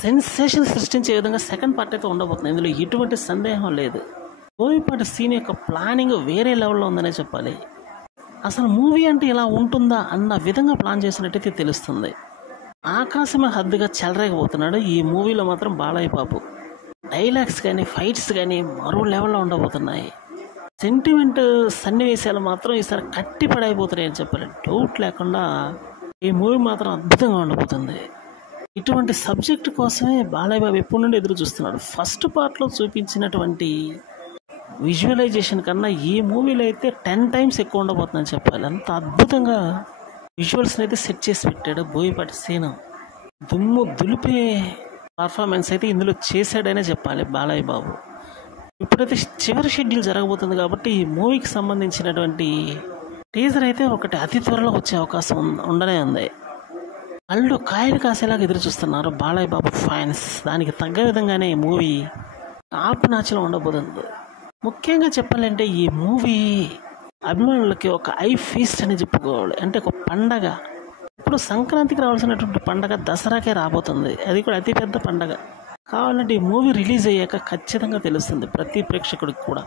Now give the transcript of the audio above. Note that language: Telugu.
సెన్సేషన్ సృష్టించే విధంగా సెకండ్ పార్ట్ అయితే ఉండబోతుంది. ఇందులో ఎటువంటి సందేహం లేదు. బోయపాటి సీన్ యొక్క ప్లానింగ్ వేరే లెవెల్లో ఉందనే చెప్పాలి. అసలు మూవీ అంటే ఇలా ఉంటుందా అన్న విధంగా ప్లాన్ చేసినట్టయితే తెలుస్తుంది. ఆకాశమే హద్దుగా చెలరేకపోతున్నాడు ఈ మూవీలో మాత్రం బాలయ్య బాబు. డైలాగ్స్ కానీ ఫైట్స్ కానీ మరో లెవెల్లో ఉండబోతున్నాయి. సెంటిమెంట్ సన్నివేశాలు మాత్రం ఈసారి కట్టి పడైపోతున్నాయి అని చెప్పాలి. డౌట్ లేకుండా ఈ మూవీ మాత్రం అద్భుతంగా ఉండబోతుంది. ఇటువంటి సబ్జెక్ట్ కోసమే బాలయ్య బాబు ఎప్పటి నుండి ఎదురు చూస్తున్నాడు. ఫస్ట్ పార్ట్లో చూపించినటువంటి విజువలైజేషన్ కన్నా ఈ మూవీలో అయితే 10 times ఎక్కువ ఉండబోతుందని చెప్పాలి. అంత అద్భుతంగా విజువల్స్ని అయితే సెట్ చేసి పెట్టాడు బోయపాటి సీను. దుమ్ము దులిపే పర్ఫార్మెన్స్ అయితే ఇందులో చేశాడనే చెప్పాలి బాలయ్య బాబు. ఇప్పుడైతే చివరి షెడ్యూల్ జరగబోతుంది కాబట్టి ఈ మూవీకి సంబంధించినటువంటి టీజర్ అయితే ఒకటి అతి త్వరలో వచ్చే అవకాశం ఉండనే ఉంది. కళ్ళు కాయలు కాసేలాగా ఎదురు చూస్తున్నారు బాలయ్య బాబు ఫ్యాన్స్. దానికి తగ్గ విధంగానే ఈ మూవీ టాప్ నాచ్లో ఉండబోతుంది. ముఖ్యంగా చెప్పాలంటే ఈ మూవీ అభిమానులకి ఒక ఐ ఫీస్ట్ అని చెప్పుకోవాలి. అంటే ఒక పండగ. ఇప్పుడు సంక్రాంతికి రావాల్సినటువంటి పండగ దసరాకే రాబోతుంది. అది కూడా అతిపెద్ద పండగ. కావాలంటే ఈ మూవీ రిలీజ్ అయ్యాక ఖచ్చితంగా తెలుస్తుంది ప్రతి ప్రేక్షకుడికి కూడా.